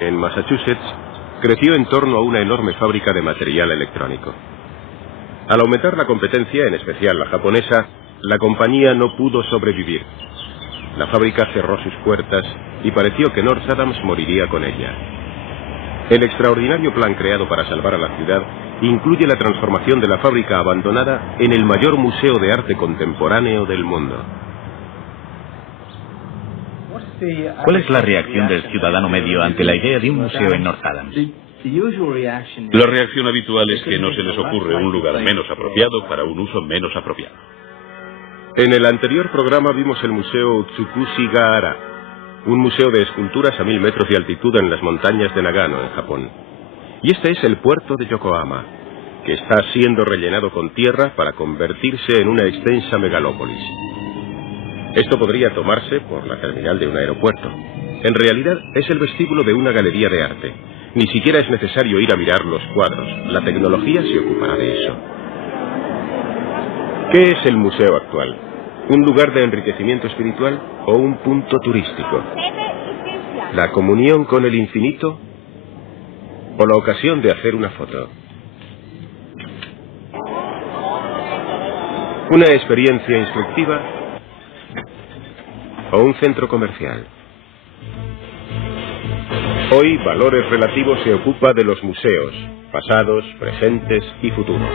en Massachusetts, creció en torno a una enorme fábrica de material electrónico. Al aumentar la competencia, en especial la japonesa, la compañía no pudo sobrevivir. La fábrica cerró sus puertas y pareció que North Adams moriría con ella. El extraordinario plan creado para salvar a la ciudad incluye la transformación de la fábrica abandonada en el mayor museo de arte contemporáneo del mundo. ¿Cuál es la reacción del ciudadano medio ante la idea de un museo en North Adams? La reacción habitual es que no se les ocurre un lugar menos apropiado para un uso menos apropiado. En el anterior programa vimos el Museo Utsukushi-ga-hara, un museo de esculturas a 1000 metros de altitud en las montañas de Nagano, en Japón. Y este es el puerto de Yokohama, que está siendo rellenado con tierra para convertirse en una extensa megalópolis. Esto podría tomarse por la terminal de un aeropuerto. En realidad es el vestíbulo de una galería de arte. Ni siquiera es necesario ir a mirar los cuadros. La tecnología se ocupará de eso. ¿Qué es el museo actual? ¿Un lugar de enriquecimiento espiritual o un punto turístico? ¿La comunión con el infinito o la ocasión de hacer una foto? ¿Una experiencia instructiva o un centro comercial? Hoy Valores Relativos se ocupa de los museos, pasados, presentes y futuros.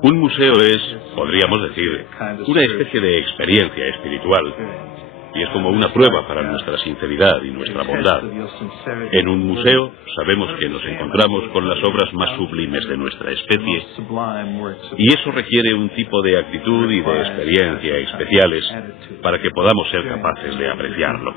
Un museo es, podríamos decir, una especie de experiencia espiritual. Y es como una prueba para nuestra sinceridad y nuestra bondad. En un museo sabemos que nos encontramos con las obras más sublimes de nuestra especie, y eso requiere un tipo de actitud y de experiencia especiales para que podamos ser capaces de apreciarlo.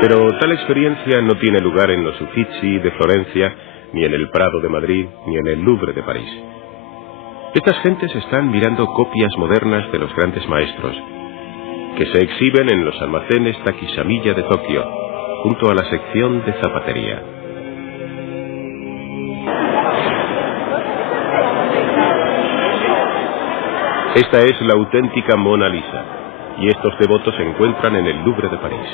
Pero tal experiencia no tiene lugar en los Uffizi de Florencia, ni en el Prado de Madrid, ni en el Louvre de París. Estas gentes están mirando copias modernas de los grandes maestros, que se exhiben en los almacenes Takisamiya de Tokio, junto a la sección de zapatería. Esta es la auténtica Mona Lisa, y estos devotos se encuentran en el Louvre de París.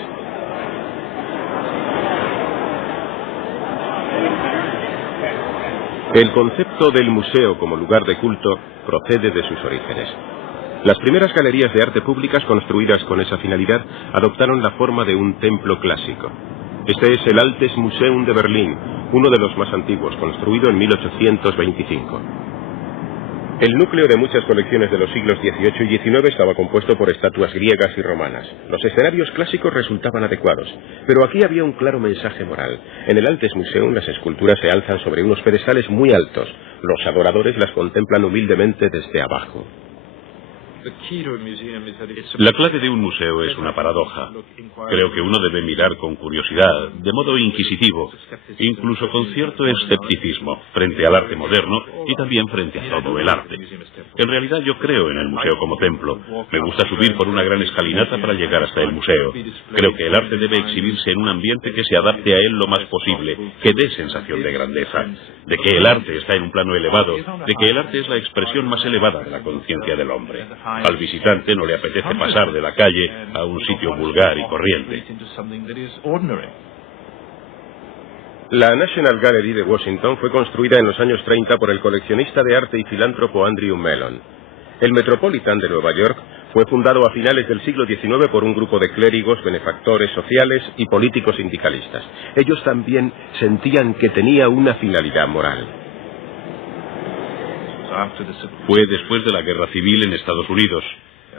El concepto del museo como lugar de culto procede de sus orígenes. Las primeras galerías de arte públicas construidas con esa finalidad adoptaron la forma de un templo clásico. Este es el Altes Museum de Berlín, uno de los más antiguos, construido en 1825. El núcleo de muchas colecciones de los siglos XVIII y XIX estaba compuesto por estatuas griegas y romanas. Los escenarios clásicos resultaban adecuados, pero aquí había un claro mensaje moral. En el Altes Museum las esculturas se alzan sobre unos pedestales muy altos. Los adoradores las contemplan humildemente desde abajo. La clave de un museo es una paradoja. Creo que uno debe mirar con curiosidad, de modo inquisitivo, incluso con cierto escepticismo, frente al arte moderno y también frente a todo el arte. En realidad yo creo en el museo como templo. Me gusta subir por una gran escalinata para llegar hasta el museo. Creo que el arte debe exhibirse en un ambiente que se adapte a él lo más posible, que dé sensación de grandeza, de que el arte está en un plano elevado, de que el arte es la expresión más elevada de la conciencia del hombre. Al visitante no le apetece pasar de la calle a un sitio vulgar y corriente. La National Gallery de Washington fue construida en los años 30 por el coleccionista de arte y filántropo Andrew Mellon. El Metropolitan de Nueva York fue fundado a finales del siglo XIX por un grupo de clérigos, benefactores sociales y políticos sindicalistas. Ellos también sentían que tenía una finalidad moral. Fue después de la Guerra Civil en Estados Unidos.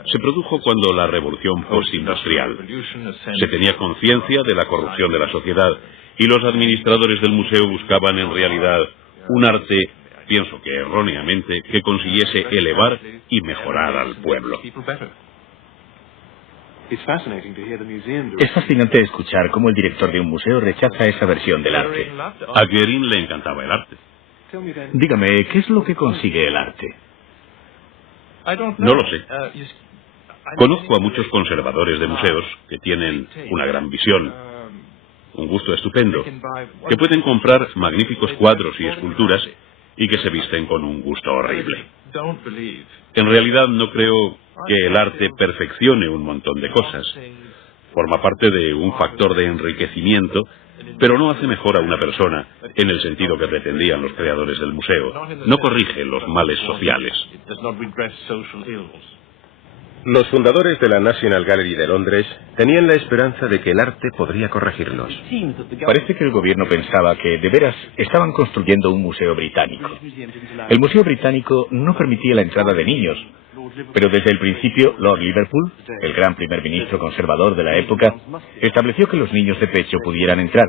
Se produjo cuando la revolución postindustrial. Se tenía conciencia de la corrupción de la sociedad y los administradores del museo buscaban en realidad un arte, pienso que erróneamente, que consiguiese elevar y mejorar al pueblo. Es fascinante escuchar cómo el director de un museo rechaza esa versión del arte. A Guérin le encantaba el arte. Dígame, ¿qué es lo que consigue el arte? No lo sé. Conozco a muchos conservadores de museos que tienen una gran visión, un gusto estupendo, que pueden comprar magníficos cuadros y esculturas y que se visten con un gusto horrible. En realidad no creo que el arte perfeccione un montón de cosas. Forma parte de un factor de enriquecimiento, pero no hace mejor a una persona en el sentido que pretendían los creadores del museo. No corrige los males sociales. Los fundadores de la National Gallery de Londres tenían la esperanza de que el arte podría corregirlos. Parece que el gobierno pensaba que, de veras, estaban construyendo un museo británico. El museo británico no permitía la entrada de niños, pero desde el principio Lord Liverpool, el gran primer ministro conservador de la época, estableció que los niños de pecho pudieran entrar.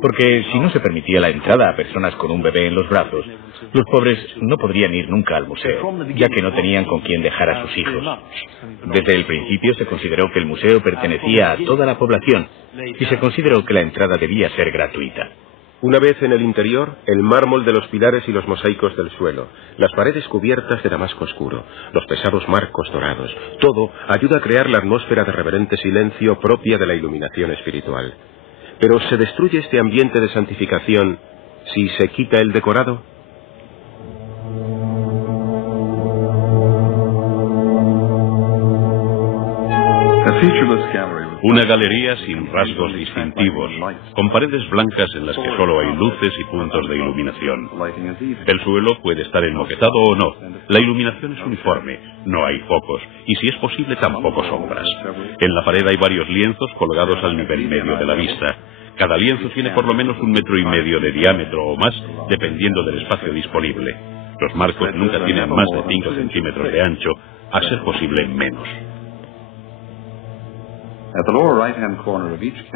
Porque si no se permitía la entrada a personas con un bebé en los brazos, los pobres no podrían ir nunca al museo, ya que no tenían con quién dejar a sus hijos. Desde el principio se consideró que el museo pertenecía a toda la población y se consideró que la entrada debía ser gratuita. Una vez en el interior, el mármol de los pilares y los mosaicos del suelo, las paredes cubiertas de damasco oscuro, los pesados marcos dorados, todo ayuda a crear la atmósfera de reverente silencio propia de la iluminación espiritual. Pero ¿se destruye este ambiente de santificación si se quita el decorado? Una galería sin rasgos distintivos, con paredes blancas en las que solo hay luces y puntos de iluminación. El suelo puede estar enmoquetado o no. La iluminación es uniforme, no hay focos, y si es posible tampoco sombras. En la pared hay varios lienzos colgados al nivel medio de la vista. Cada lienzo tiene por lo menos 1,5 metros de diámetro o más, dependiendo del espacio disponible. Los marcos nunca tienen más de 5 centímetros de ancho, a ser posible menos.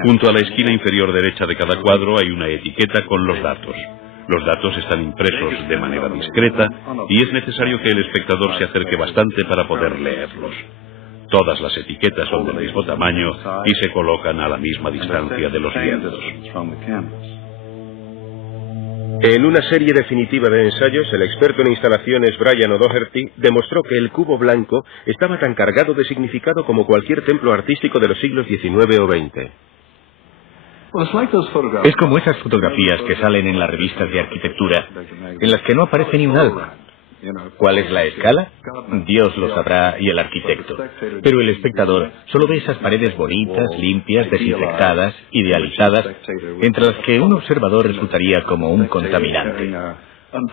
Junto a la esquina inferior derecha de cada cuadro hay una etiqueta con los datos. Los datos están impresos de manera discreta y es necesario que el espectador se acerque bastante para poder leerlos. Todas las etiquetas son del mismo tamaño y se colocan a la misma distancia de los lienzos. En una serie definitiva de ensayos, el experto en instalaciones Brian O'Doherty demostró que el cubo blanco estaba tan cargado de significado como cualquier templo artístico de los siglos XIX o XX. Es como esas fotografías que salen en las revistas de arquitectura, en las que no aparece ni un alma. ¿Cuál es la escala? Dios lo sabrá y el arquitecto. Pero el espectador solo ve esas paredes bonitas, limpias, desinfectadas, idealizadas, entre las que un observador resultaría como un contaminante.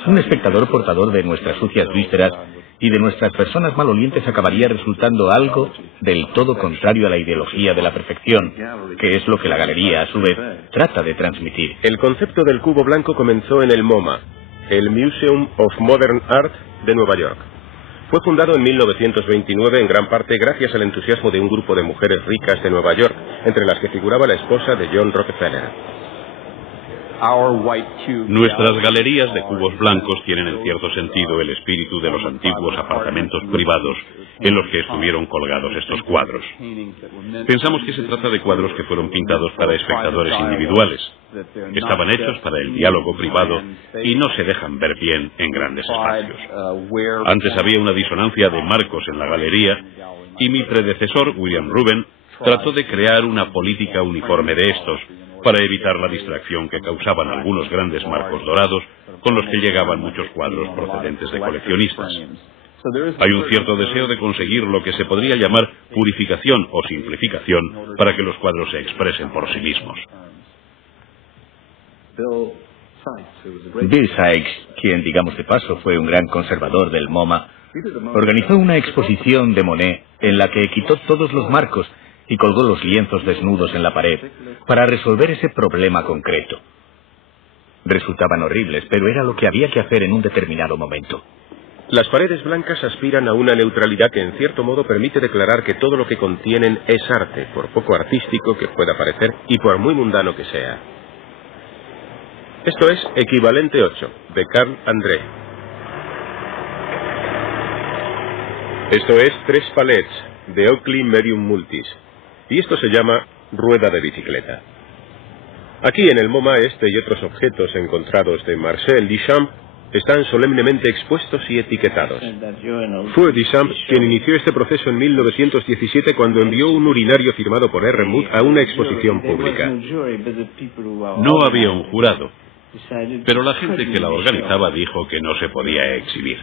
Un espectador portador de nuestras sucias vísceras y de nuestras personas malolientes acabaría resultando algo del todo contrario a la ideología de la perfección, que es lo que la galería, a su vez, trata de transmitir. El concepto del cubo blanco comenzó en el MoMA, el Museum of Modern Art de Nueva York. Fue fundado en 1929 en gran parte gracias al entusiasmo de un grupo de mujeres ricas de Nueva York, entre las que figuraba la esposa de John Rockefeller. Nuestras galerías de cubos blancos tienen en cierto sentido el espíritu de los antiguos apartamentos privados en los que estuvieron colgados estos cuadros. Pensamos que se trata de cuadros que fueron pintados para espectadores individuales. Estaban hechos para el diálogo privado y no se dejan ver bien en grandes espacios. Antes había una disonancia de marcos en la galería y mi predecesor, William Rubin, trató de crear una política uniforme de estos, para evitar la distracción que causaban algunos grandes marcos dorados con los que llegaban muchos cuadros procedentes de coleccionistas. Hay un cierto deseo de conseguir lo que se podría llamar purificación o simplificación para que los cuadros se expresen por sí mismos. Bill Sykes, quien digamos de paso fue un gran conservador del MoMA, organizó una exposición de Monet en la que quitó todos los marcos y colgó los lienzos desnudos en la pared para resolver ese problema concreto. Resultaban horribles, pero era lo que había que hacer en un determinado momento. Las paredes blancas aspiran a una neutralidad que en cierto modo permite declarar que todo lo que contienen es arte, por poco artístico que pueda parecer y por muy mundano que sea. Esto es Equivalente 8, de Carl André. Esto es Tres Palets, de Oculi Medium Multis, y esto se llama rueda de bicicleta. Aquí en el MoMA este y otros objetos encontrados de Marcel Duchamp están solemnemente expuestos y etiquetados. Fue Duchamp quien inició este proceso en 1917 cuando envió un urinario firmado por R. Muth a una exposición pública. No había un jurado, pero la gente que la organizaba dijo que no se podía exhibir.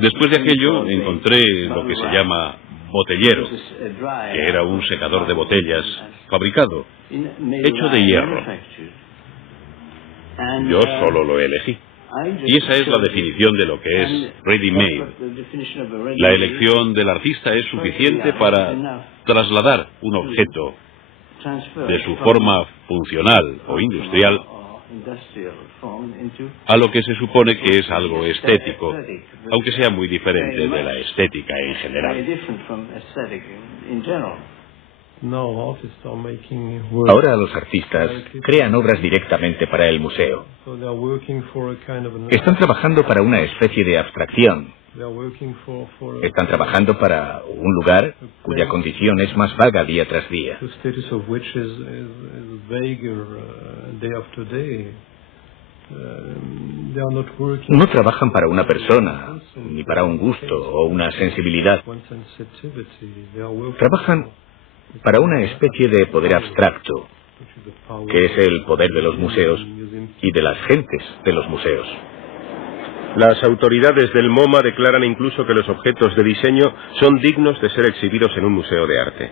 Después de aquello encontré lo que se llama botellero, que era un secador de botellas fabricado, hecho de hierro. Yo solo lo elegí. Y esa es la definición de lo que es ready-made. La elección del artista es suficiente para trasladar un objeto de su forma funcional o industrial a lo que se supone que es algo estético, aunque sea muy diferente de la estética en general. Ahora los artistas crean obras directamente para el museo. Están trabajando para una especie de abstracción. Están trabajando para un lugar cuya condición es más vaga día tras día. No trabajan para una persona, ni para un gusto o una sensibilidad. Trabajan para una especie de poder abstracto, que es el poder de los museos y de las gentes de los museos. Las autoridades del MoMA declaran incluso que los objetos de diseño son dignos de ser exhibidos en un museo de arte.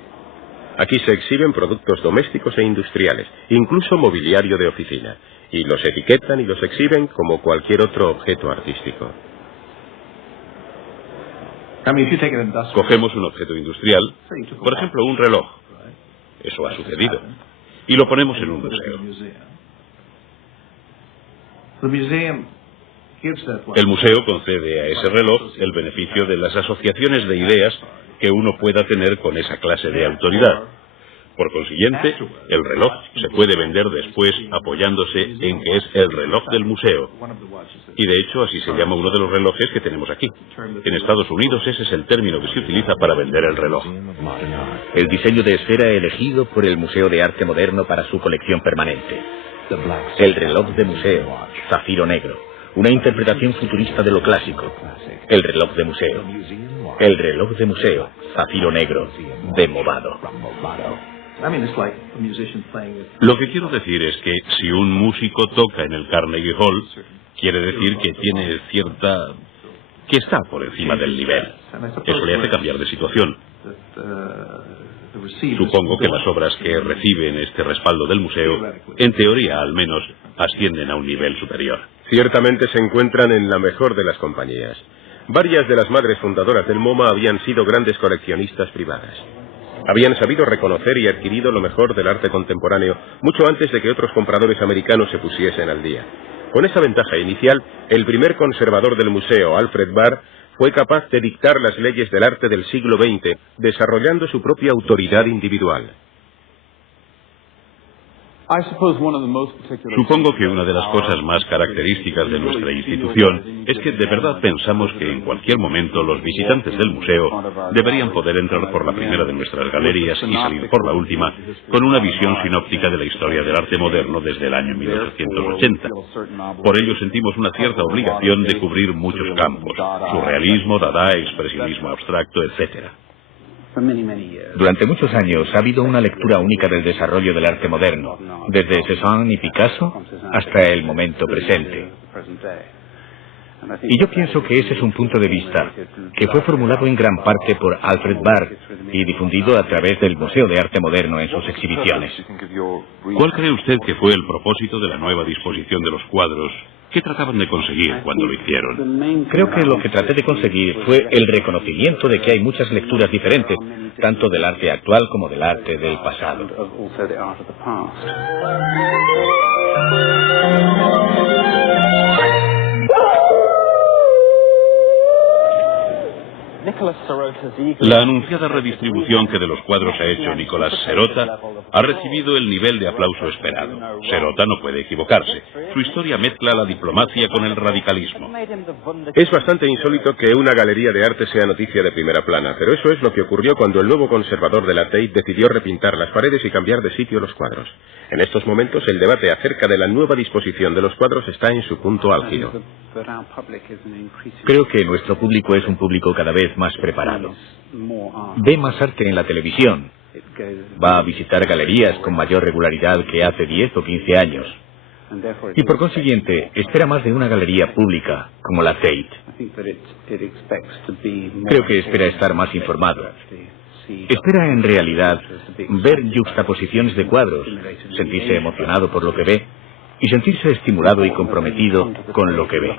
Aquí se exhiben productos domésticos e industriales, incluso mobiliario de oficina, y los etiquetan y los exhiben como cualquier otro objeto artístico. Cogemos un objeto industrial, por ejemplo un reloj. Eso ha sucedido. Y lo ponemos en un museo. El museo concede a ese reloj el beneficio de las asociaciones de ideas que uno pueda tener con esa clase de autoridad. Por consiguiente, el reloj se puede vender después apoyándose en que es el reloj del museo. Y de hecho así se llama uno de los relojes que tenemos aquí. En Estados Unidos ese es el término que se utiliza para vender el reloj. El diseño de esfera elegido por el Museo de Arte Moderno para su colección permanente. El reloj de museo, zafiro negro. Una interpretación futurista de lo clásico. El reloj de museo. El reloj de museo, zafiro negro, de Movado. Lo que quiero decir es que si un músico toca en el Carnegie Hall, quiere decir que tiene que está por encima del nivel. Eso le hace cambiar de situación. Supongo que las obras que reciben este respaldo del museo, en teoría al menos, ascienden a un nivel superior. Ciertamente se encuentran en la mejor de las compañías. Varias de las madres fundadoras del MoMA habían sido grandes coleccionistas privadas. Habían sabido reconocer y adquirido lo mejor del arte contemporáneo mucho antes de que otros compradores americanos se pusiesen al día. Con esa ventaja inicial, el primer conservador del museo, Alfred Barr, fue capaz de dictar las leyes del arte del siglo XX, desarrollando su propia autoridad individual. Supongo que una de las cosas más características de nuestra institución es que de verdad pensamos que en cualquier momento los visitantes del museo deberían poder entrar por la primera de nuestras galerías y salir por la última con una visión sinóptica de la historia del arte moderno desde el año 1880. Por ello sentimos una cierta obligación de cubrir muchos campos: surrealismo, dada, expresionismo abstracto, etc. Durante muchos años ha habido una lectura única del desarrollo del arte moderno, desde Cézanne y Picasso hasta el momento presente. Y yo pienso que ese es un punto de vista que fue formulado en gran parte por Alfred Barr y difundido a través del Museo de Arte Moderno en sus exhibiciones. ¿Cuál cree usted que fue el propósito de la nueva disposición de los cuadros? ¿Qué trataban de conseguir cuando lo hicieron? Creo que lo que traté de conseguir fue el reconocimiento de que hay muchas lecturas diferentes, tanto del arte actual como del arte del pasado. La anunciada redistribución que de los cuadros ha hecho Nicolás Serota ha recibido el nivel de aplauso esperado. Serota no puede equivocarse. Su historia mezcla la diplomacia con el radicalismo. Es bastante insólito que una galería de arte sea noticia de primera plana, pero eso es lo que ocurrió cuando el nuevo conservador de la Tate decidió repintar las paredes y cambiar de sitio los cuadros. En estos momentos el debate acerca de la nueva disposición de los cuadros está en su punto álgido. Creo que nuestro público es un público cada vez más preparado. Ve más arte en la televisión. Va a visitar galerías con mayor regularidad que hace 10 o 15 años. Y por consiguiente, espera más de una galería pública, como la Tate. Creo que espera estar más informado. Espera en realidad ver yuxtaposiciones de cuadros, sentirse emocionado por lo que ve y sentirse estimulado y comprometido con lo que ve.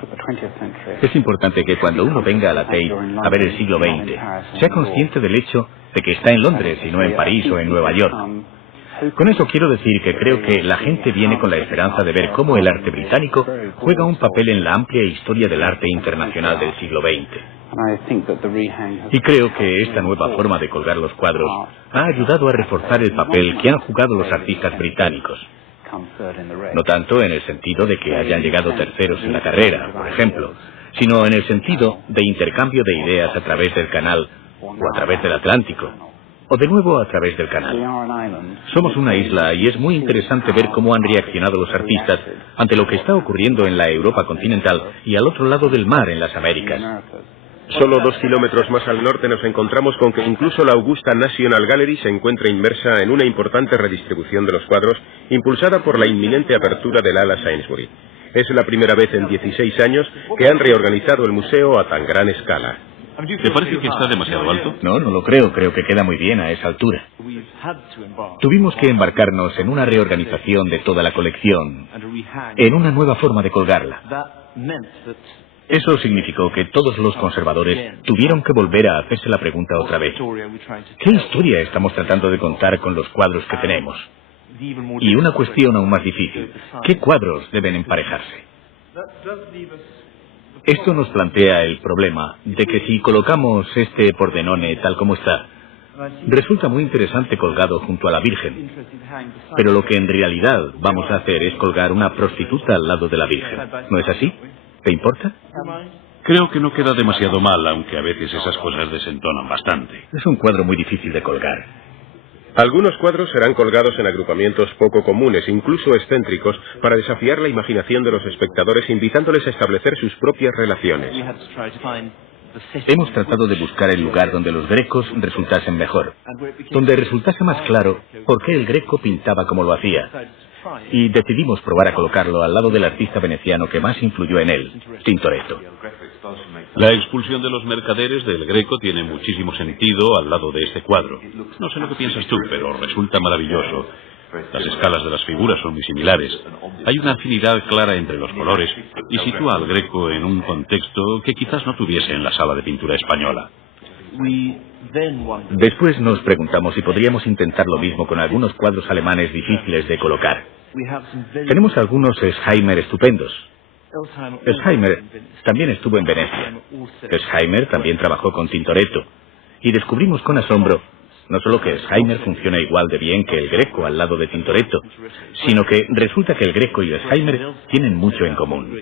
Es importante que cuando uno venga a la Tate a ver el siglo XX, sea consciente del hecho de que está en Londres y no en París o en Nueva York. Con eso quiero decir que creo que la gente viene con la esperanza de ver cómo el arte británico juega un papel en la amplia historia del arte internacional del siglo XX. Y creo que esta nueva forma de colgar los cuadros ha ayudado a reforzar el papel que han jugado los artistas británicos. No tanto en el sentido de que hayan llegado terceros en la carrera, por ejemplo, sino en el sentido de intercambio de ideas a través del canal o a través del Atlántico, o de nuevo a través del canal. Somos una isla y es muy interesante ver cómo han reaccionado los artistas ante lo que está ocurriendo en la Europa continental y al otro lado del mar en las Américas. Solo 2 kilómetros más al norte nos encontramos con que incluso la Augusta National Gallery se encuentra inmersa en una importante redistribución de los cuadros, impulsada por la inminente apertura del ala Sainsbury. Es la primera vez en 16 años que han reorganizado el museo a tan gran escala. ¿Te parece que está demasiado alto? No, no lo creo. Creo que queda muy bien a esa altura. Tuvimos que embarcarnos en una reorganización de toda la colección, en una nueva forma de colgarla. Eso significó que todos los conservadores tuvieron que volver a hacerse la pregunta otra vez. ¿Qué historia estamos tratando de contar con los cuadros que tenemos? Y una cuestión aún más difícil. ¿Qué cuadros deben emparejarse? Esto nos plantea el problema de que si colocamos este Pordenone tal como está, resulta muy interesante colgado junto a la Virgen. Pero lo que en realidad vamos a hacer es colgar una prostituta al lado de la Virgen. ¿No es así? ¿Te importa? Creo que no queda demasiado mal, aunque a veces esas cosas desentonan bastante. Es un cuadro muy difícil de colgar. Algunos cuadros serán colgados en agrupamientos poco comunes, incluso excéntricos, para desafiar la imaginación de los espectadores, invitándoles a establecer sus propias relaciones. Hemos tratado de buscar el lugar donde los grecos resultasen mejor, donde resultase más claro por qué el greco pintaba como lo hacía. Y decidimos probar a colocarlo al lado del artista veneciano que más influyó en él, Tintoretto. La expulsión de los mercaderes del Greco tiene muchísimo sentido al lado de este cuadro. No sé lo que piensas tú, pero resulta maravilloso. Las escalas de las figuras son muy similares. Hay una afinidad clara entre los colores y sitúa al Greco en un contexto que quizás no tuviese en la sala de pintura española. Después nos preguntamos si podríamos intentar lo mismo con algunos cuadros alemanes difíciles de colocar. Tenemos algunos Elsheimer estupendos. Elsheimer también estuvo en Venecia. Elsheimer también trabajó con Tintoretto. Y descubrimos con asombro no solo que Elsheimer funciona igual de bien que el Greco al lado de Tintoretto, sino que resulta que el Greco y Elsheimer tienen mucho en común.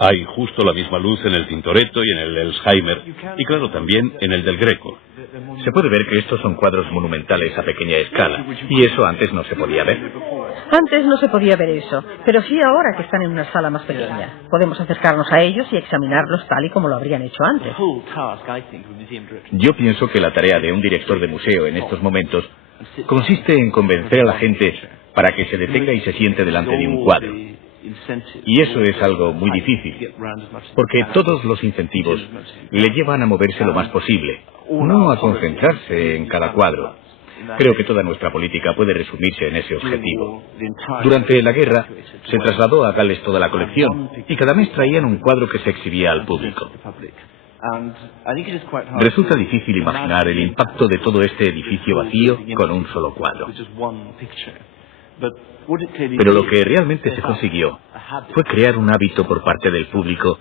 Hay justo la misma luz en el Tintoretto y en el Elsheimer, y claro, también en el del Greco. Se puede ver que estos son cuadros monumentales a pequeña escala, y eso antes no se podía ver. Antes no se podía ver eso, pero sí ahora que están en una sala más pequeña. Podemos acercarnos a ellos y examinarlos tal y como lo habrían hecho antes. Yo pienso que la tarea de un director de museo en estos momentos consiste en convencer a la gente para que se detenga y se siente delante de un cuadro. Y eso es algo muy difícil, porque todos los incentivos le llevan a moverse lo más posible, no a concentrarse en cada cuadro. Creo que toda nuestra política puede resumirse en ese objetivo. Durante la guerra se trasladó a Gales toda la colección y cada mes traían un cuadro que se exhibía al público. Resulta difícil imaginar el impacto de todo este edificio vacío con un solo cuadro. Pero lo que realmente se consiguió fue crear un hábito por parte del público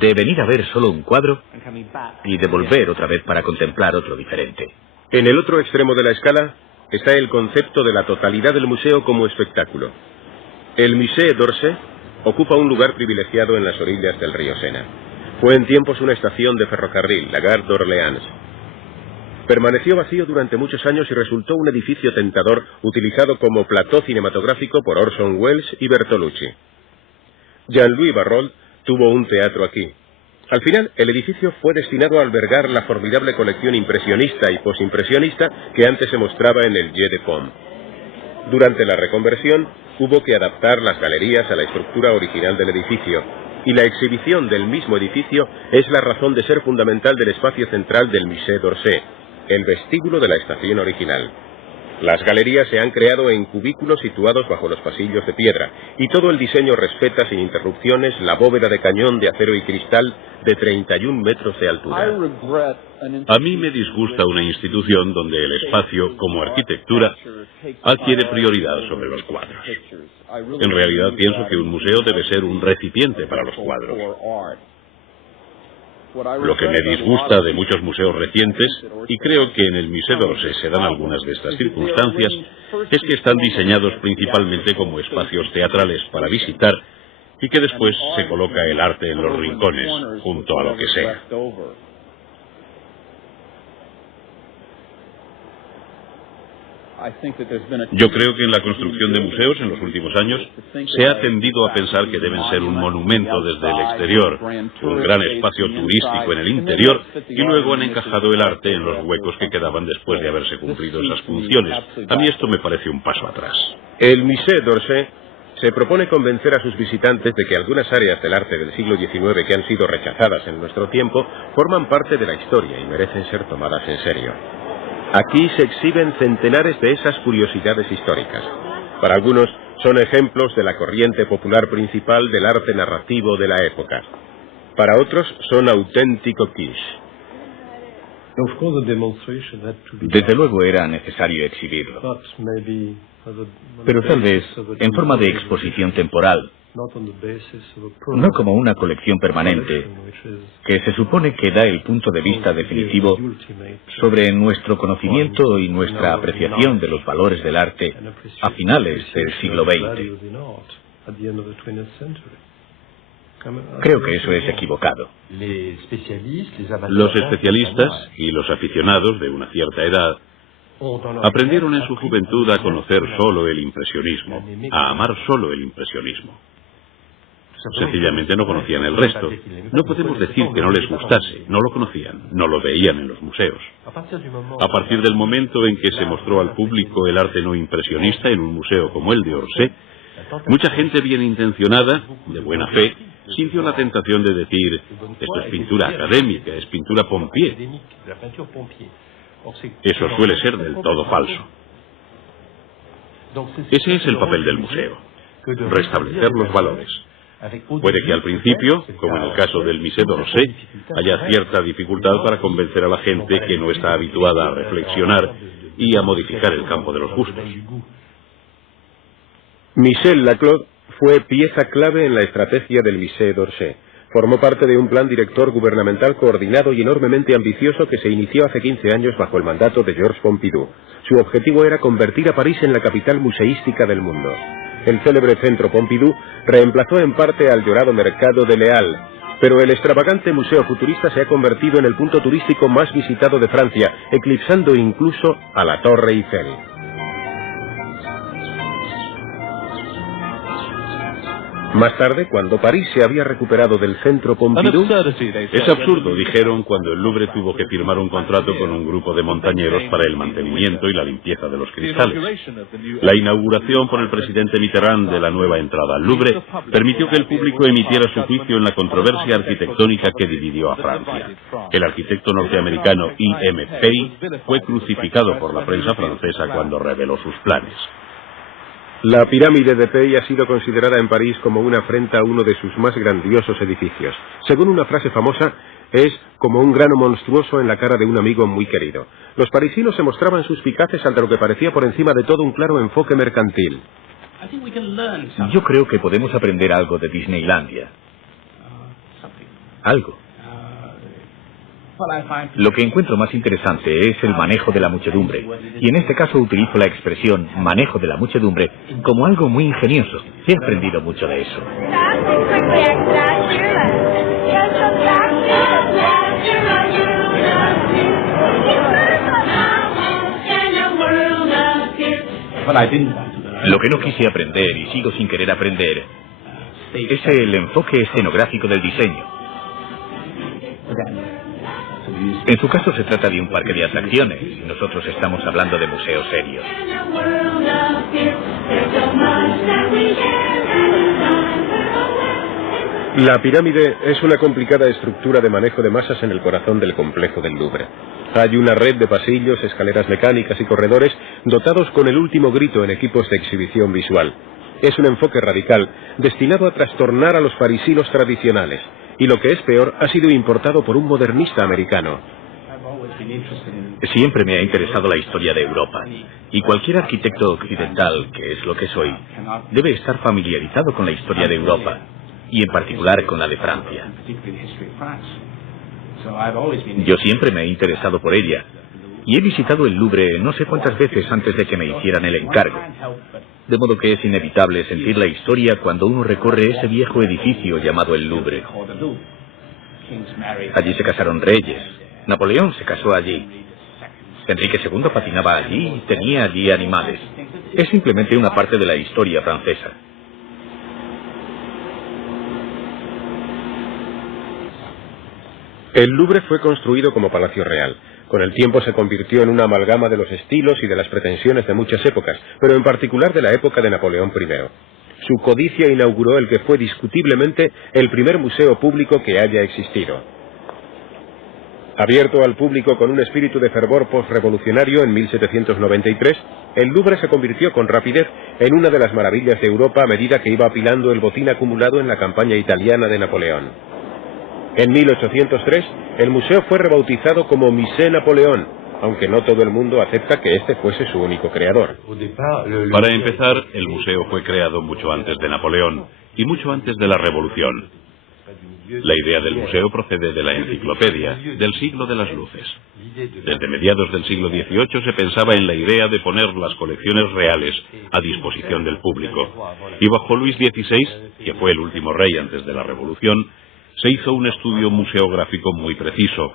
de venir a ver solo un cuadro y de volver otra vez para contemplar otro diferente. En el otro extremo de la escala está el concepto de la totalidad del museo como espectáculo. El Musée d'Orsay ocupa un lugar privilegiado en las orillas del río Sena. Fue en tiempos una estación de ferrocarril, la Gare d'Orléans. Permaneció vacío durante muchos años y resultó un edificio tentador utilizado como plató cinematográfico por Orson Welles y Bertolucci. Jean-Louis Barrault tuvo un teatro aquí. Al final, el edificio fue destinado a albergar la formidable colección impresionista y posimpresionista que antes se mostraba en el Jeu de Paume. Durante la reconversión, hubo que adaptar las galerías a la estructura original del edificio, y la exhibición del mismo edificio es la razón de ser fundamental del espacio central del Musée d'Orsay, el vestíbulo de la estación original. Las galerías se han creado en cubículos situados bajo los pasillos de piedra, y todo el diseño respeta sin interrupciones la bóveda de cañón de acero y cristal de 31 metros de altura. A mí me disgusta una institución donde el espacio, como arquitectura, adquiere prioridad sobre los cuadros. En realidad pienso que un museo debe ser un recipiente para los cuadros. Lo que me disgusta de muchos museos recientes, y creo que en el Musée d'Orsay se dan algunas de estas circunstancias, es que están diseñados principalmente como espacios teatrales para visitar y que después se coloca el arte en los rincones, junto a lo que sea. Yo creo que en la construcción de museos en los últimos años se ha tendido a pensar que deben ser un monumento desde el exterior, un gran espacio turístico en el interior, y luego han encajado el arte en los huecos que quedaban después de haberse cumplido esas funciones. A mí esto me parece un paso atrás. El Musée d'Orsay se propone convencer a sus visitantes de que algunas áreas del arte del siglo XIX que han sido rechazadas en nuestro tiempo forman parte de la historia y merecen ser tomadas en serio. Aquí se exhiben centenares de esas curiosidades históricas. Para algunos son ejemplos de la corriente popular principal del arte narrativo de la época. Para otros son auténtico kitsch. Desde luego era necesario exhibirlo, pero tal vez en forma de exposición temporal, no como una colección permanente, que se supone que da el punto de vista definitivo sobre nuestro conocimiento y nuestra apreciación de los valores del arte a finales del siglo XX. Creo que eso es equivocado. Los especialistas y los aficionados de una cierta edad aprendieron en su juventud a conocer solo el impresionismo, a amar solo el impresionismo. Sencillamente no conocían el resto. No podemos decir que no les gustase, no lo conocían, no lo veían en los museos. A partir del momento en que se mostró al público el arte no impresionista en un museo como el de Orsay, mucha gente bien intencionada, de buena fe, sintió la tentación de decir: esto es pintura académica, es pintura Pompier. Eso suele ser del todo falso. Ese es el papel del museo, restablecer los valores. Puede que al principio, como en el caso del Musée d'Orsay, haya cierta dificultad para convencer a la gente que no está habituada a reflexionar y a modificar el campo de los gustos. Michel Laclos fue pieza clave en la estrategia del Musée d'Orsay. Formó parte de un plan director gubernamental coordinado y enormemente ambicioso que se inició hace 15 años bajo el mandato de Georges Pompidou. Su objetivo era convertir a París en la capital museística del mundo. El célebre centro Pompidou reemplazó en parte al llorado mercado de Les Halles, pero el extravagante museo futurista se ha convertido en el punto turístico más visitado de Francia, eclipsando incluso a la Torre Eiffel. Más tarde, cuando París se había recuperado del centro Pompidou... Es absurdo, dijeron, cuando el Louvre tuvo que firmar un contrato con un grupo de montañeros para el mantenimiento y la limpieza de los cristales. La inauguración por el presidente Mitterrand de la nueva entrada al Louvre permitió que el público emitiera su juicio en la controversia arquitectónica que dividió a Francia. El arquitecto norteamericano I.M. Pei fue crucificado por la prensa francesa cuando reveló sus planes. La pirámide de Pei ha sido considerada en París como una afrenta a uno de sus más grandiosos edificios. Según una frase famosa, Es como un grano monstruoso en la cara de un amigo muy querido. Los parisinos se mostraban suspicaces ante lo que parecía por encima de todo un claro enfoque mercantil. Yo creo que podemos aprender algo de Disneylandia. Algo. Lo que encuentro más interesante es el manejo de la muchedumbre, y en este caso utilizo la expresión manejo de la muchedumbre como algo muy ingenioso. He aprendido mucho de eso. Lo que no quise aprender y sigo sin querer aprender es el enfoque escenográfico del diseño. En su caso se trata de un parque de atracciones y nosotros estamos hablando de museos serios. La pirámide es una complicada estructura de manejo de masas en el corazón del complejo del Louvre. Hay una red de pasillos, escaleras mecánicas y corredores dotados con el último grito en equipos de exhibición visual. Es un enfoque radical, destinado a trastornar a los parisinos tradicionales. Y lo que es peor, ha sido importado por un modernista americano. Siempre me ha interesado la historia de Europa, y cualquier arquitecto occidental, que es lo que soy, debe estar familiarizado con la historia de Europa, y en particular con la de Francia. Yo siempre me he interesado por ella, y he visitado el Louvre no sé cuántas veces antes de que me hicieran el encargo. De modo que es inevitable sentir la historia cuando uno recorre ese viejo edificio llamado el Louvre. Allí se casaron reyes. Napoleón se casó allí. Enrique II patinaba allí y tenía allí animales. Es simplemente una parte de la historia francesa. El Louvre fue construido como palacio real. Con el tiempo se convirtió en una amalgama de los estilos y de las pretensiones de muchas épocas, pero en particular de la época de Napoleón I. Su codicia inauguró el que fue discutiblemente el primer museo público que haya existido. Abierto al público con un espíritu de fervor postrevolucionario en 1793, el Louvre se convirtió con rapidez en una de las maravillas de Europa a medida que iba apilando el botín acumulado en la campaña italiana de Napoleón. En 1803, el museo fue rebautizado como Musée Napoleón, aunque no todo el mundo acepta que este fuese su único creador. Para empezar, el museo fue creado mucho antes de Napoleón y mucho antes de la Revolución. La idea del museo procede de la enciclopedia, del siglo de las luces. Desde mediados del siglo XVIII se pensaba en la idea de poner las colecciones reales a disposición del público. Y bajo Luis XVI, que fue el último rey antes de la Revolución, se hizo un estudio museográfico muy preciso,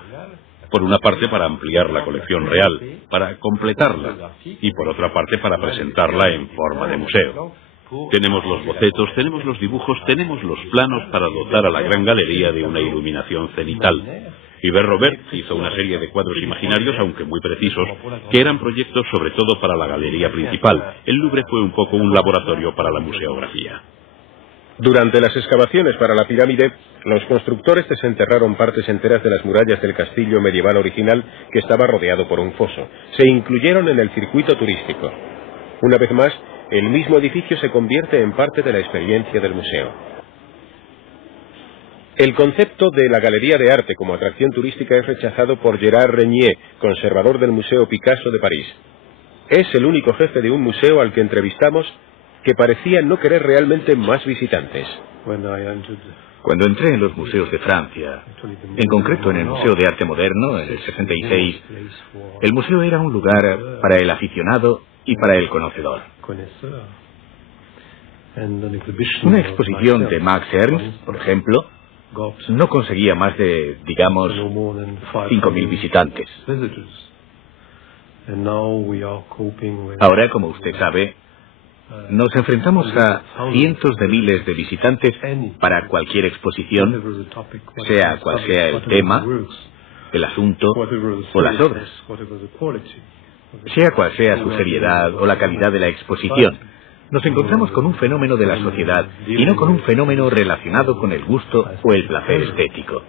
por una parte para ampliar la colección real, para completarla, y por otra parte para presentarla en forma de museo. Tenemos los bocetos, tenemos los dibujos, tenemos los planos para dotar a la gran galería de una iluminación cenital. Hubert Robert hizo una serie de cuadros imaginarios, aunque muy precisos, que eran proyectos sobre todo para la galería principal. El Louvre fue un poco un laboratorio para la museografía. Durante las excavaciones para la pirámide, los constructores desenterraron partes enteras de las murallas del castillo medieval original que estaba rodeado por un foso. Se incluyeron en el circuito turístico. Una vez más, el mismo edificio se convierte en parte de la experiencia del museo. El concepto de la Galería de Arte como atracción turística es rechazado por Gérard Regnier, conservador del Museo Picasso de París. Es el único jefe de un museo al que entrevistamos que parecía no querer realmente más visitantes. Cuando entré en los museos de Francia, en concreto en el Museo de Arte Moderno, en el 66, el museo era un lugar para el aficionado y para el conocedor. Una exposición de Max Ernst, por ejemplo, no conseguía más de, digamos, 5.000 visitantes. Ahora, como usted sabe, nos enfrentamos a cientos de miles de visitantes para cualquier exposición, sea cual sea el tema, el asunto o las obras, sea cual sea su seriedad o la calidad de la exposición. Nos encontramos con un fenómeno de la sociedad y no con un fenómeno relacionado con el gusto o el placer estético.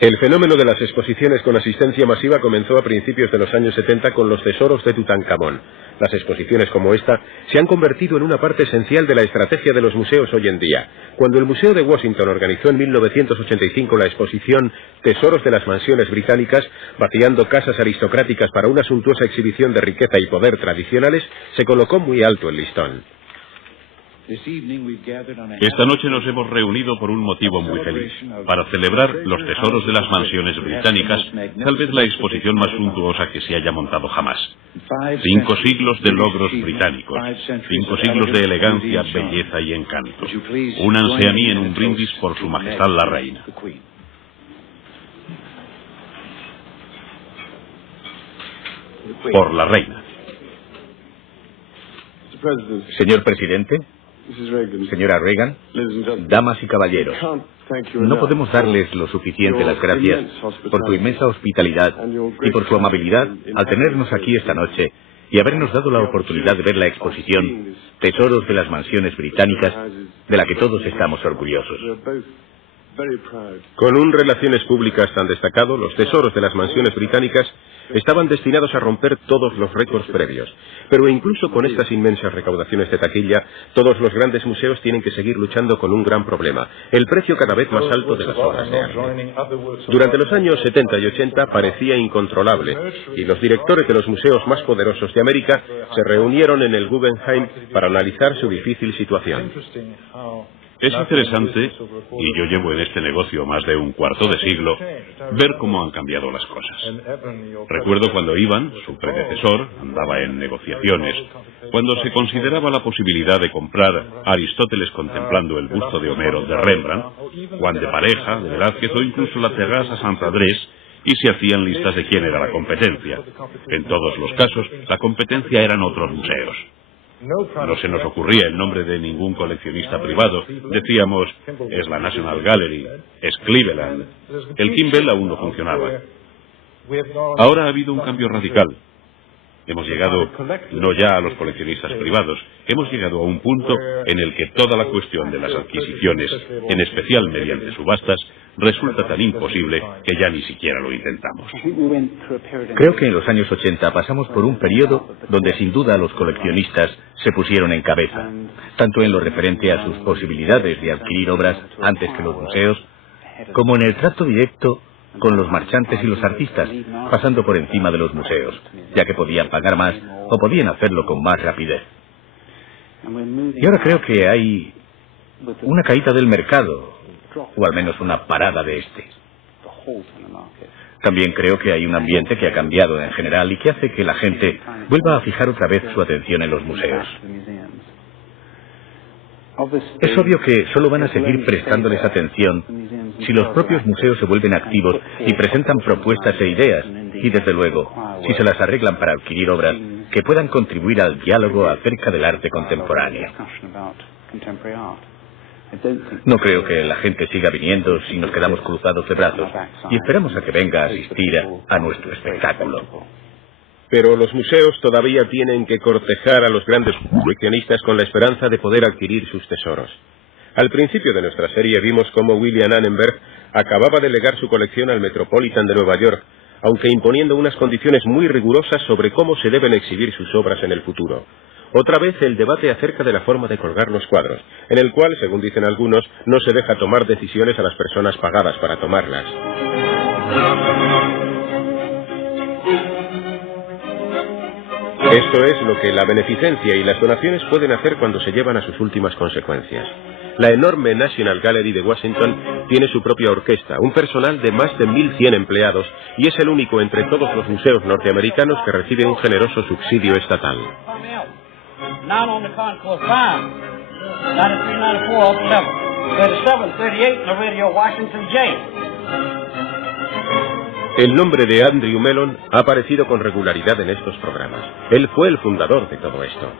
El fenómeno de las exposiciones con asistencia masiva comenzó a principios de los años 70 con los tesoros de Tutankamón. Las exposiciones como esta se han convertido en una parte esencial de la estrategia de los museos hoy en día. Cuando el Museo de Washington organizó en 1985 la exposición Tesoros de las Mansiones Británicas, vaciando casas aristocráticas para una suntuosa exhibición de riqueza y poder tradicionales, se colocó muy alto el listón. Esta noche nos hemos reunido por un motivo muy feliz, para celebrar los tesoros de las mansiones británicas, tal vez la exposición más suntuosa que se haya montado jamás. 5 siglos de logros británicos, 5 siglos de elegancia, belleza y encanto. Únanse a mí en un brindis por su majestad la reina. Por la reina. Señor presidente, señora Reagan, damas y caballeros, no podemos darles lo suficiente las gracias por su inmensa hospitalidad y por su amabilidad al tenernos aquí esta noche y habernos dado la oportunidad de ver la exposición Tesoros de las Mansiones Británicas, de la que todos estamos orgullosos. Con un relaciones públicas tan destacado, los tesoros de las mansiones británicas estaban destinados a romper todos los récords previos. Pero incluso con estas inmensas recaudaciones de taquilla, todos los grandes museos tienen que seguir luchando con un gran problema: el precio cada vez más alto de las obras de arte. Durante los años 70 y 80 parecía incontrolable, y los directores de los museos más poderosos de América se reunieron en el Guggenheim para analizar su difícil situación. Es interesante, y yo llevo en este negocio más de un cuarto de siglo, ver cómo han cambiado las cosas. Recuerdo cuando Ivan, su predecesor, andaba en negociaciones, cuando se consideraba la posibilidad de comprar Aristóteles contemplando el busto de Homero de Rembrandt, Juan de Pareja, de Velázquez o incluso la Terrassa Saint-Adresse, y se hacían listas de quién era la competencia. En todos los casos, la competencia eran otros museos. No se nos ocurría el nombre de ningún coleccionista privado. Decíamos, es la National Gallery, es Cleveland. El Kimbell aún no funcionaba. Ahora ha habido un cambio radical. Hemos llegado no ya a los coleccionistas privados, hemos llegado a un punto en el que toda la cuestión de las adquisiciones, en especial mediante subastas, resulta tan imposible que ya ni siquiera lo intentamos. Creo que en los años 80 pasamos por un periodo donde sin duda los coleccionistas se pusieron en cabeza, tanto en lo referente a sus posibilidades de adquirir obras antes que los museos, como en el trato directo con los marchantes y los artistas, pasando por encima de los museos, ya que podían pagar más o podían hacerlo con más rapidez. Y ahora creo que hay una caída del mercado, o al menos una parada de este. También creo que hay un ambiente que ha cambiado en general y que hace que la gente vuelva a fijar otra vez su atención en los museos. Es obvio que solo van a seguir prestándoles atención si los propios museos se vuelven activos y presentan propuestas e ideas, y desde luego, si se las arreglan para adquirir obras que puedan contribuir al diálogo acerca del arte contemporáneo. No creo que la gente siga viniendo si nos quedamos cruzados de brazos y esperamos a que venga a asistir a nuestro espectáculo. Pero los museos todavía tienen que cortejar a los grandes coleccionistas con la esperanza de poder adquirir sus tesoros. Al principio de nuestra serie vimos cómo William Annenberg acababa de legar su colección al Metropolitan de Nueva York, aunque imponiendo unas condiciones muy rigurosas sobre cómo se deben exhibir sus obras en el futuro. Otra vez el debate acerca de la forma de colgar los cuadros, en el cual, según dicen algunos, no se deja tomar decisiones a las personas pagadas para tomarlas. Esto es lo que la beneficencia y las donaciones pueden hacer cuando se llevan a sus últimas consecuencias. La enorme National Gallery de Washington tiene su propia orquesta, un personal de más de 1.100 empleados, y es el único entre todos los museos norteamericanos que recibe un generoso subsidio estatal. El nombre de Andrew Mellon ha aparecido con regularidad en estos programas. Él fue el fundador de todo esto.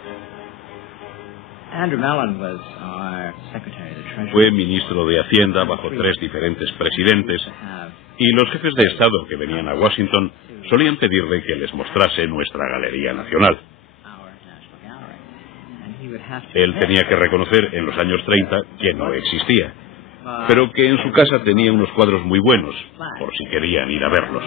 Fue ministro de Hacienda bajo 3 diferentes presidentes, y los jefes de Estado que venían a Washington solían pedirle que les mostrase nuestra Galería Nacional. Él tenía que reconocer en los años 30 que no existía, pero que en su casa tenía unos cuadros muy buenos, por si querían ir a verlos.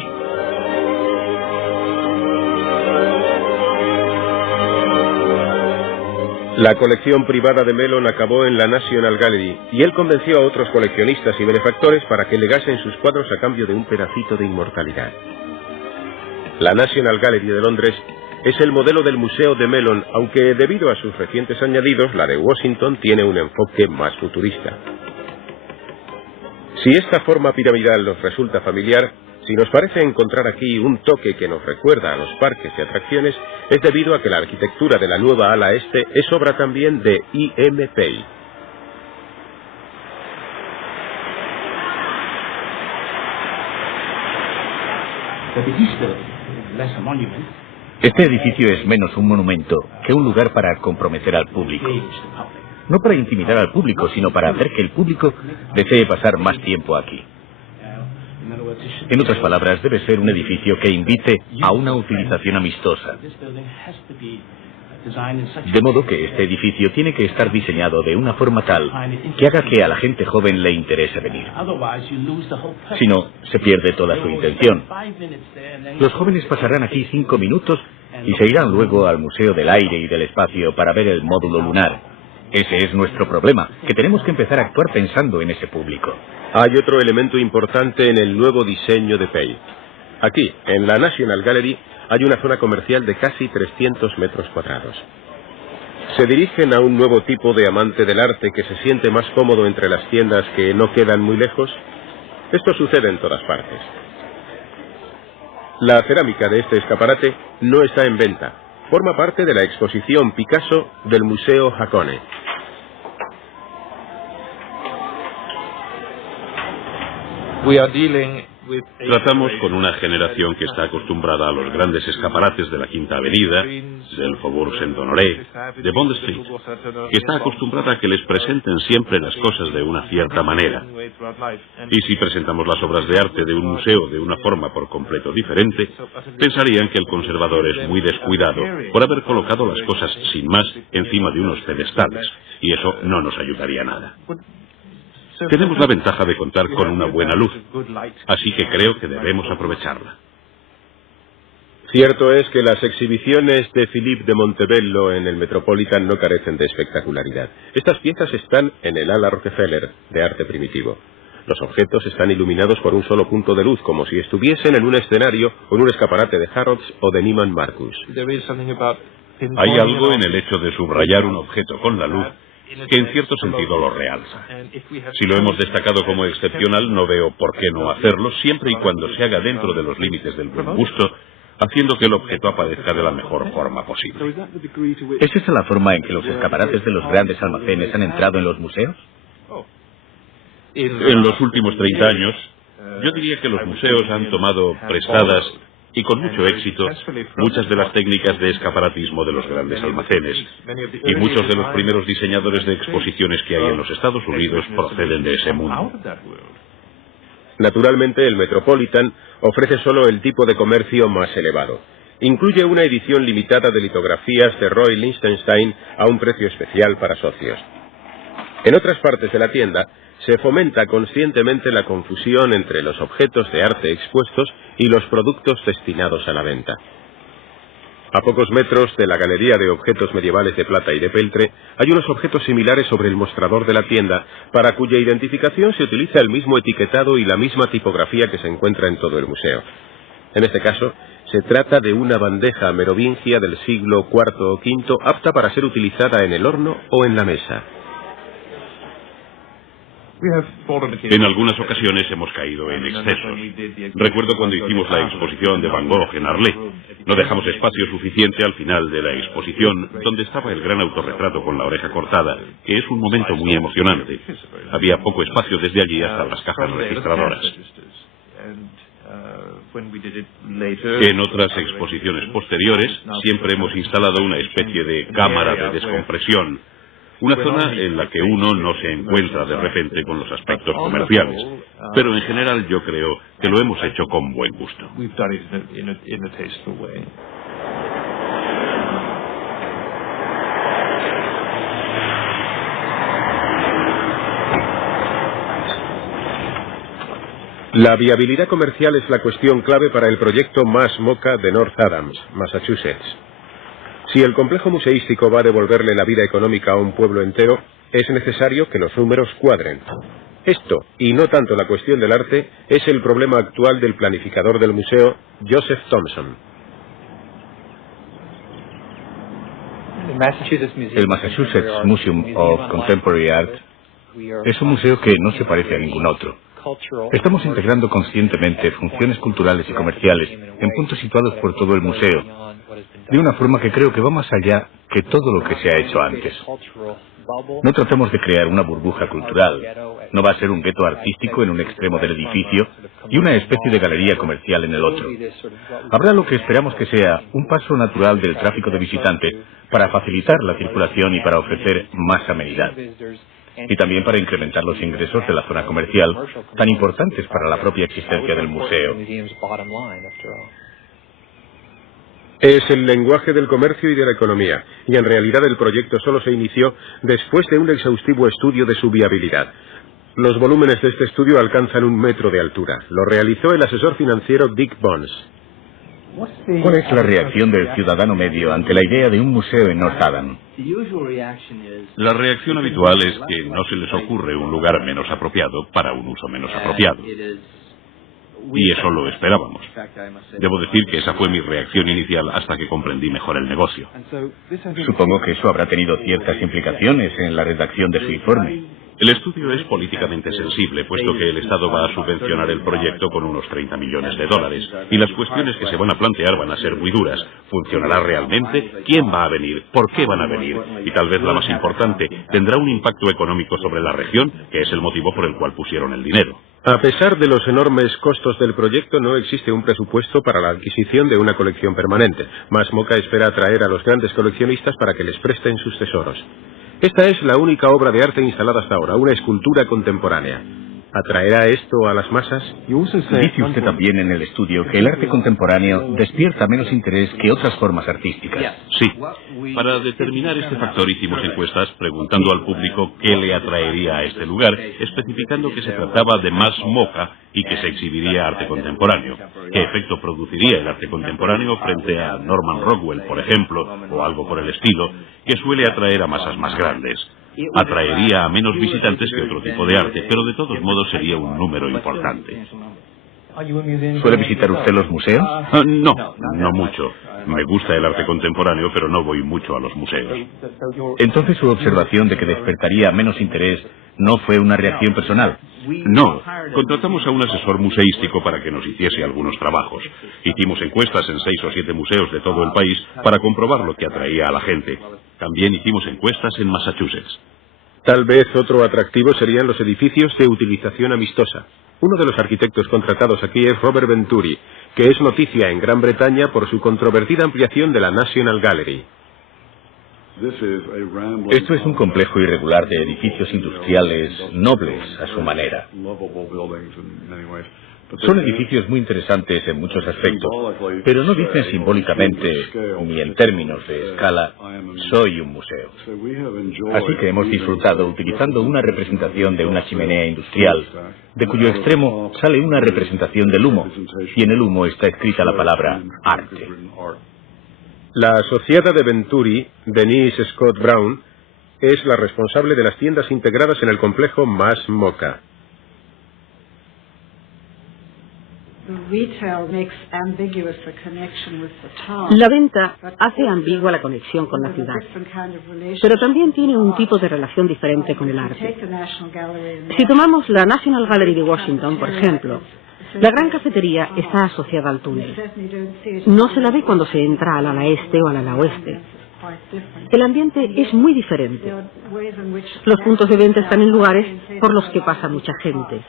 La colección privada de Mellon acabó en la National Gallery y él convenció a otros coleccionistas y benefactores para que legasen sus cuadros a cambio de un pedacito de inmortalidad. La National Gallery de Londres es el modelo del Museo de Mellon, aunque debido a sus recientes añadidos, la de Washington tiene un enfoque más futurista. Si esta forma piramidal nos resulta familiar, si nos parece encontrar aquí un toque que nos recuerda a los parques y atracciones, es debido a que la arquitectura de la nueva ala este es obra también de I.M. Pei. Este edificio es menos un monumento que un lugar para comprometer al público. No para intimidar al público, sino para hacer que el público desee pasar más tiempo aquí. En otras palabras, debe ser un edificio que invite a una utilización amistosa. De modo que este edificio tiene que estar diseñado de una forma tal que haga que a la gente joven le interese venir. Si no, se pierde toda su intención. Los jóvenes pasarán aquí 5 minutos y se irán luego al Museo del Aire y del Espacio para ver el módulo lunar. Ese es nuestro problema, que tenemos que empezar a actuar pensando en ese público. Hay otro elemento importante en el nuevo diseño de Pei. Aquí, en la National Gallery, hay una zona comercial de casi 300 metros cuadrados. ¿Se dirigen a un nuevo tipo de amante del arte que se siente más cómodo entre las tiendas que no quedan muy lejos? Esto sucede en todas partes. La cerámica de este escaparate no está en venta. Forma parte de la exposición Picasso del Museo Hakone. Tratamos con una generación que está acostumbrada a los grandes escaparates de la Quinta Avenida, del Faubourg Saint-Honoré, de Bond Street, que está acostumbrada a que les presenten siempre las cosas de una cierta manera. Y si presentamos las obras de arte de un museo de una forma por completo diferente, pensarían que el conservador es muy descuidado por haber colocado las cosas sin más encima de unos pedestales, y eso no nos ayudaría nada. Tenemos la ventaja de contar con una buena luz, así que creo que debemos aprovecharla. Cierto es que las exhibiciones de Philippe de Montebello en el Metropolitan no carecen de espectacularidad. Estas piezas están en el ala Rockefeller, de arte primitivo. Los objetos están iluminados por un solo punto de luz, como si estuviesen en un escenario o en un escaparate de Harrods o de Neiman Marcus. Hay algo en el hecho de subrayar un objeto con la luz que en cierto sentido lo realza. Si lo hemos destacado como excepcional, no veo por qué no hacerlo, siempre y cuando se haga dentro de los límites del buen gusto, haciendo que el objeto aparezca de la mejor forma posible. ¿Es esa la forma en que los escaparates de los grandes almacenes han entrado en los museos? En los últimos 30 años, yo diría que los museos han tomado prestadas y con mucho éxito muchas de las técnicas de escaparatismo de los grandes almacenes, y muchos de los primeros diseñadores de exposiciones que hay en los Estados Unidos proceden de ese mundo. Naturalmente, el Metropolitan ofrece solo el tipo de comercio más elevado. Incluye una edición limitada de litografías de Roy Lichtenstein a un precio especial para socios. En otras partes de la tienda se fomenta conscientemente la confusión entre los objetos de arte expuestos y los productos destinados a la venta. A pocos metros de la galería de objetos medievales de plata y de peltre, hay unos objetos similares sobre el mostrador de la tienda, para cuya identificación se utiliza el mismo etiquetado y la misma tipografía que se encuentra en todo el museo. En este caso, se trata de una bandeja merovingia del siglo IV o V, apta para ser utilizada en el horno o en la mesa. En algunas ocasiones hemos caído en excesos. Recuerdo cuando hicimos la exposición de Van Gogh en Arles. No dejamos espacio suficiente al final de la exposición, donde estaba el gran autorretrato con la oreja cortada, que es un momento muy emocionante. Había poco espacio desde allí hasta las cajas registradoras. En otras exposiciones posteriores, siempre hemos instalado una especie de cámara de descompresión, una zona en la que uno no se encuentra de repente con los aspectos comerciales. Pero en general yo creo que lo hemos hecho con buen gusto. La viabilidad comercial es la cuestión clave para el proyecto MAS MoCA de North Adams, Massachusetts. Si el complejo museístico va a devolverle la vida económica a un pueblo entero, es necesario que los números cuadren. Esto, y no tanto la cuestión del arte, es el problema actual del planificador del museo, Joseph Thomson. El Massachusetts Museum of Contemporary Art es un museo que no se parece a ningún otro. Estamos integrando conscientemente funciones culturales y comerciales en puntos situados por todo el museo, de una forma que creo que va más allá que todo lo que se ha hecho antes. No tratamos de crear una burbuja cultural. No va a ser un gueto artístico en un extremo del edificio y una especie de galería comercial en el otro. Habrá lo que esperamos que sea un paso natural del tráfico de visitantes para facilitar la circulación y para ofrecer más amenidad. Y también para incrementar los ingresos de la zona comercial, tan importantes para la propia existencia del museo. Es el lenguaje del comercio y de la economía, y en realidad el proyecto solo se inició después de un exhaustivo estudio de su viabilidad. Los volúmenes de este estudio alcanzan 1 metro de altura. Lo realizó el asesor financiero Dick Bones. ¿Cuál es la reacción del ciudadano medio ante la idea de un museo en North Haven? La reacción habitual es que no se les ocurre un lugar menos apropiado para un uso menos apropiado. Y eso lo esperábamos. Debo decir que esa fue mi reacción inicial hasta que comprendí mejor el negocio. Supongo que eso habrá tenido ciertas implicaciones en la redacción de su informe. El estudio es políticamente sensible, puesto que el Estado va a subvencionar el proyecto con unos 30 millones de dólares. Y las cuestiones que se van a plantear van a ser muy duras. ¿Funcionará realmente? ¿Quién va a venir? ¿Por qué van a venir? Y tal vez la más importante, ¿tendrá un impacto económico sobre la región? Que es el motivo por el cual pusieron el dinero. A pesar de los enormes costos del proyecto, no existe un presupuesto para la adquisición de una colección permanente. Mas MoCA espera atraer a los grandes coleccionistas para que les presten sus tesoros. Esta es la única obra de arte instalada hasta ahora, una escultura contemporánea. ¿Atraerá esto a las masas? Dice usted también en el estudio que el arte contemporáneo despierta menos interés que otras formas artísticas. Sí. Para determinar este factor hicimos encuestas preguntando al público qué le atraería a este lugar, especificando que se trataba de más MoCA y que se exhibiría arte contemporáneo. ¿Qué efecto produciría el arte contemporáneo frente a Norman Rockwell, por ejemplo, o algo por el estilo, que suele atraer a masas más grandes? Atraería a menos visitantes que otro tipo de arte, pero de todos modos sería un número importante. ¿Suele visitar usted los museos? No mucho. Me gusta el arte contemporáneo, pero no voy mucho a los museos. Entonces su observación de que despertaría menos interés no fue una reacción personal. No, contratamos a un asesor museístico para que nos hiciese algunos trabajos. Hicimos encuestas en 6 o 7 museos de todo el país para comprobar lo que atraía a la gente. También hicimos encuestas en Massachusetts. Tal vez otro atractivo serían los edificios de utilización amistosa. Uno de los arquitectos contratados aquí es Robert Venturi, que es noticia en Gran Bretaña por su controvertida ampliación de la National Gallery. Esto es un complejo irregular de edificios industriales nobles a su manera. Son edificios muy interesantes en muchos aspectos, pero no dicen simbólicamente, ni en términos de escala, soy un museo. Así que hemos disfrutado utilizando una representación de una chimenea industrial, de cuyo extremo sale una representación del humo, y en el humo está escrita la palabra arte. La asociada de Venturi, Denise Scott Brown, es la responsable de las tiendas integradas en el complejo Más MoCA. La venta hace ambigua la conexión con la ciudad, pero también tiene un tipo de relación diferente con el arte. Si tomamos la National Gallery de Washington, por ejemplo, la gran cafetería está asociada al túnel. No se la ve cuando se entra al ala este o al ala oeste. El ambiente es muy diferente. Los puntos de venta están en lugares por los que pasa mucha gente.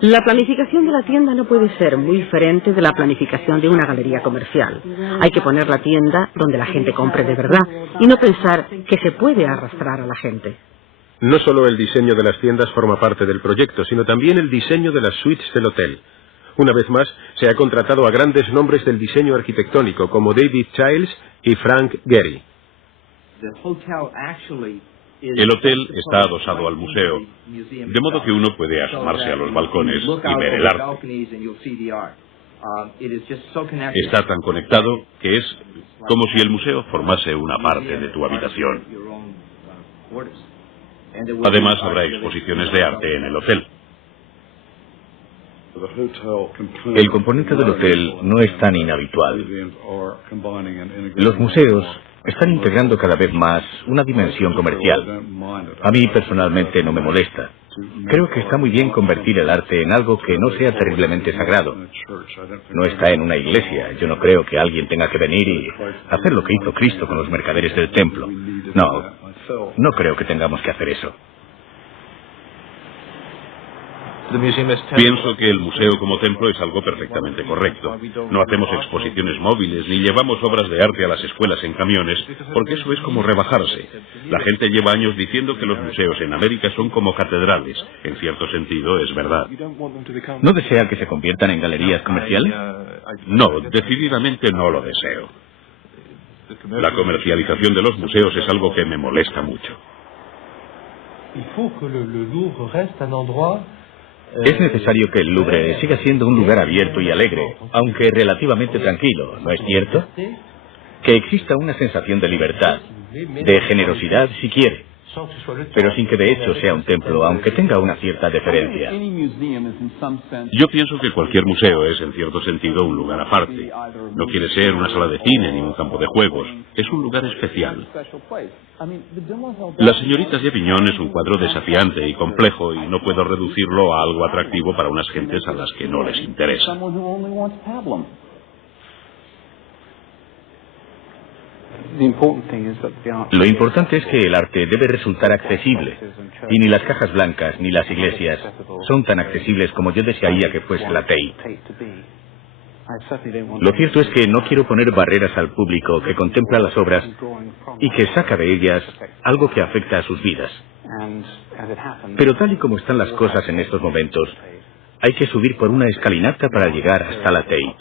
La planificación de la tienda no puede ser muy diferente de la planificación de una galería comercial. Hay que poner la tienda donde la gente compre de verdad y no pensar que se puede arrastrar a la gente. No solo el diseño de las tiendas forma parte del proyecto, sino también el diseño de las suites del hotel. Una vez más, se ha contratado a grandes nombres del diseño arquitectónico, como David Childs y Frank Gehry. El hotel está adosado al museo, de modo que uno puede asomarse a los balcones y ver el arte. Está tan conectado que es como si el museo formase una parte de tu habitación. Además, habrá exposiciones de arte en el hotel. El componente del hotel no es tan inhabitual. Los museos están integrando cada vez más una dimensión comercial. A mí personalmente no me molesta. Creo que está muy bien convertir el arte en algo que no sea terriblemente sagrado. No está en una iglesia. Yo no creo que alguien tenga que venir y hacer lo que hizo Cristo con los mercaderes del templo. No creo que tengamos que hacer eso. Pienso que el museo como templo es algo perfectamente correcto. No hacemos exposiciones móviles ni llevamos obras de arte a las escuelas en camiones, porque eso es como rebajarse. La gente lleva años diciendo que los museos en América son como catedrales. En cierto sentido, es verdad. ¿No desea que se conviertan en galerías comerciales? No, decididamente no lo deseo. La comercialización de los museos es algo que me molesta mucho. Es necesario que el Louvre siga siendo un lugar abierto y alegre, aunque relativamente tranquilo, ¿no es cierto? Que exista una sensación de libertad, de generosidad si quiere, pero sin que de hecho sea un templo, aunque tenga una cierta deferencia. Yo pienso que cualquier museo es en cierto sentido un lugar aparte. No quiere ser una sala de cine ni un campo de juegos. Es un lugar especial. La señorita de Aviñón es un cuadro desafiante y complejo y no puedo reducirlo a algo atractivo para unas gentes a las que no les interesa. Lo importante es que el arte debe resultar accesible, y ni las cajas blancas ni las iglesias son tan accesibles como yo desearía que fuese la Tate. Lo cierto es que no quiero poner barreras al público que contempla las obras y que saca de ellas algo que afecta a sus vidas. Pero tal y como están las cosas en estos momentos, hay que subir por una escalinata para llegar hasta la Tate.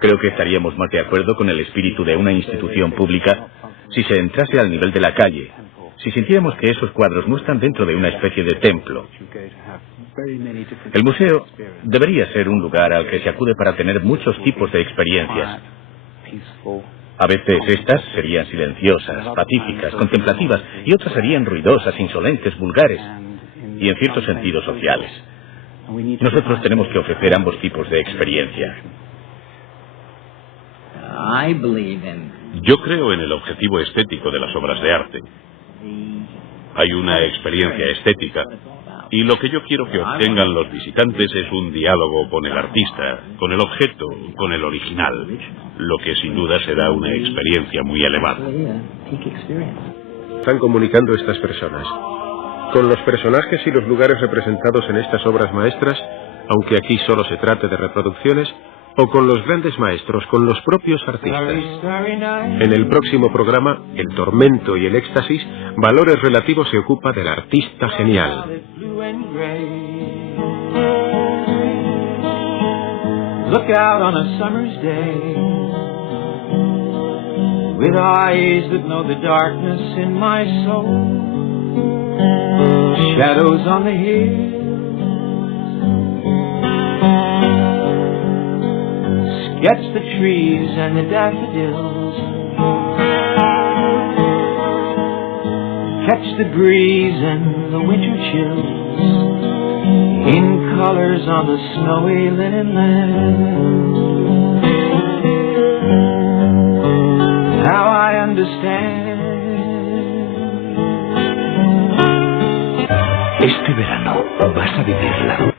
Creo que estaríamos más de acuerdo con el espíritu de una institución pública si se entrase al nivel de la calle, si sintiéramos que esos cuadros no están dentro de una especie de templo. El museo debería ser un lugar al que se acude para tener muchos tipos de experiencias. A veces estas serían silenciosas, pacíficas, contemplativas, y otras serían ruidosas, insolentes, vulgares, y en cierto sentido sociales. Nosotros tenemos que ofrecer ambos tipos de experiencia. Yo creo en el objetivo estético de las obras de arte. Hay una experiencia estética y lo que yo quiero que obtengan los visitantes es un diálogo con el artista, con el objeto, con el original, lo que sin duda será una experiencia muy elevada. Están comunicando estas personas. Con los personajes y los lugares representados en estas obras maestras, aunque aquí solo se trate de reproducciones, o con los grandes maestros, con los propios artistas. En el próximo programa, El tormento y el éxtasis, Valores Relativos se ocupa del artista genial. Look out on a summer's day, with eyes that know the darkness in my soul, shadows on the hills, sketch the trees and the daffodils, catch the breeze and the winter chills, in colors on the snowy linen land. Now I understand. Este verano vas a vivirla.